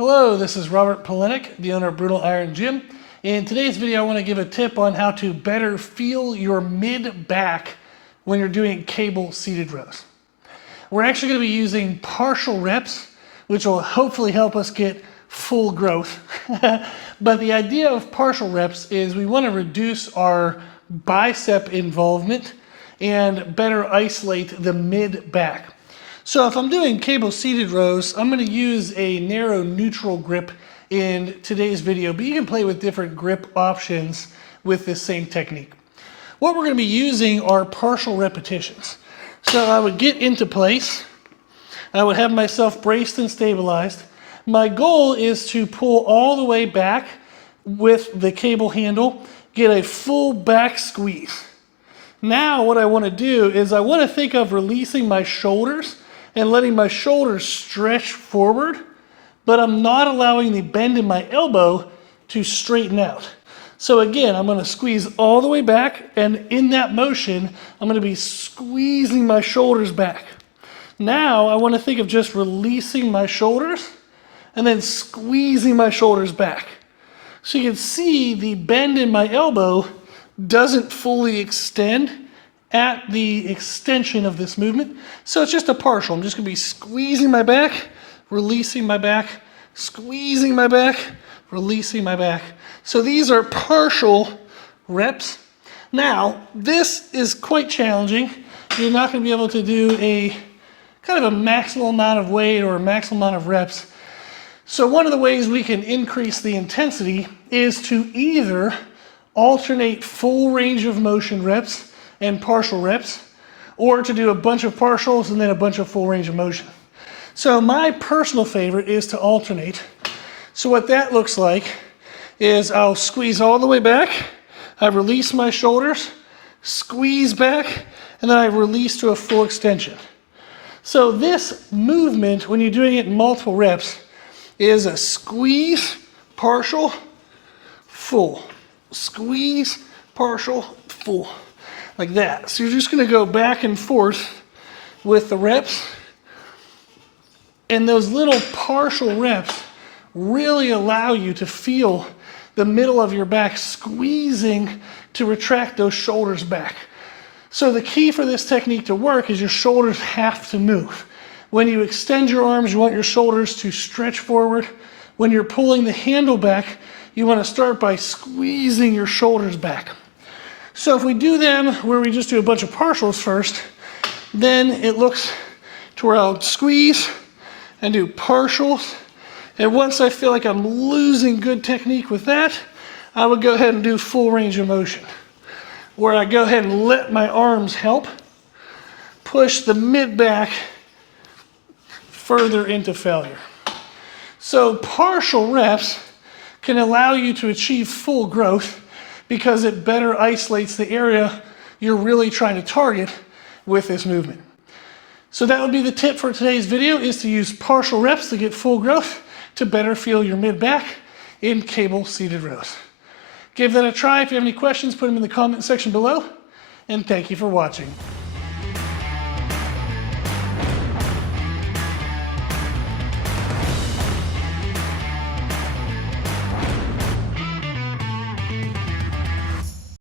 Hello, this is Robert Polenic, the owner of Brutal Iron Gym. In today's video, I want to give a tip on how to better feel your mid-back when you're doing cable seated rows. We're actually going to be using partial reps, which will hopefully help us get full growth. But the idea of partial reps is we want to reduce our bicep involvement and better isolate the mid-back. So if I'm doing cable seated rows, I'm going to use a narrow neutral grip in today's video, but you can play with different grip options with this same technique. What we're going to be using are partial repetitions. So I would get into place, I would have myself braced and stabilized. My goal is to pull all the way back with the cable handle, get a full back squeeze. Now what I want to do is I want to think of releasing my shoulders and letting my shoulders stretch forward, but I'm not allowing the bend in my elbow to straighten out. So again, I'm going to squeeze all the way back, and in that motion, I'm going to be squeezing my shoulders back. Now I want to think of just releasing my shoulders and then squeezing my shoulders back. So you can see the bend in my elbow doesn't fully extend at the extension of this movement. So it's just a partial. I'm just going to be squeezing my back, releasing my back, squeezing my back, releasing my back. So these are partial reps. Now, this is quite challenging. You're not going to be able to do a kind of a maximal amount of weight or a maximal amount of reps. So one of the ways we can increase the intensity is to either alternate full range of motion reps and partial reps, or to do a bunch of partials and then a bunch of full range of motion. So my personal favorite is to alternate. So what that looks like is I'll squeeze all the way back, I release my shoulders, squeeze back, and then I release to a full extension. So this movement, when you're doing it in multiple reps, is a squeeze, partial, full. Squeeze, partial, full. Like that. So you're just going to go back and forth with the reps. And those little partial reps really allow you to feel the middle of your back squeezing to retract those shoulders back. So the key for this technique to work is your shoulders have to move. When you extend your arms, you want your shoulders to stretch forward. When you're pulling the handle back, you want to start by squeezing your shoulders back. So if we do them where we just do a bunch of partials first, then it looks to where I'll squeeze and do partials. And once I feel like I'm losing good technique with that, I would go ahead and do full range of motion, where I go ahead and let my arms help push the mid-back further into failure. So partial reps can allow you to achieve full growth because it better isolates the area you're really trying to target with this movement. So that would be the tip for today's video, is to use partial reps to get full growth to better feel your mid-back in cable seated rows. Give that a try. If you have any questions, put them in the comment section below, and thank you for watching.